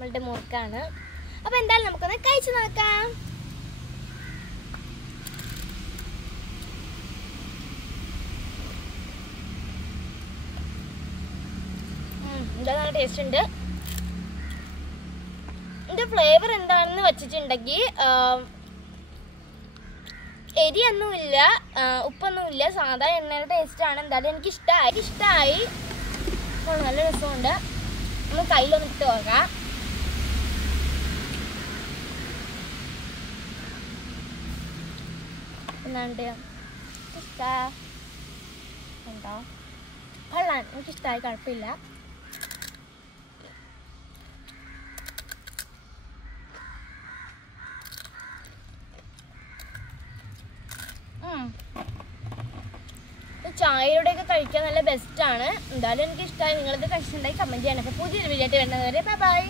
നമ്മളുടെ മുറുക്കാണ്. അപ്പോൾ എന്തായാലും നമുക്കൊന്ന് കഴിച്ച് നോക്കാം. എന്താ നല്ല ടേസ്റ്റ് ഉണ്ട്. ഇതിൻ്റെ ഫ്ലേവർ എന്താണെന്ന് വെച്ചിട്ടുണ്ടെങ്കിൽ എരിയൊന്നുമില്ല, ഉപ്പൊന്നുമില്ല, സാധാ എണ്ണയുടെ ടേസ്റ്റാണ്. എന്തായാലും എനിക്കിഷ്ടമായി. അപ്പോൾ നല്ല രസമുണ്ട്. നമ്മൾ കയ്യിലൊന്ന് ഇട്ട് നോക്കാം. എന്നാണ്ട് എന്താ കൊള്ളാൻ, എനിക്കിഷ്ടമായി, കുഴപ്പമില്ല. ചായയോടെയൊക്കെ കഴിക്കാൻ നല്ല ബെസ്റ്റാണ്. എന്തായാലും എനിക്കിഷ്ടമായി. നിങ്ങളിത് കഴിച്ചിട്ടുണ്ടെങ്കിൽ കമൻറ്റ് ചെയ്യണം. അപ്പോൾ പുതിയൊരു വീഡിയോ ആയിട്ട് വരുന്നത് വരെ ബൈ.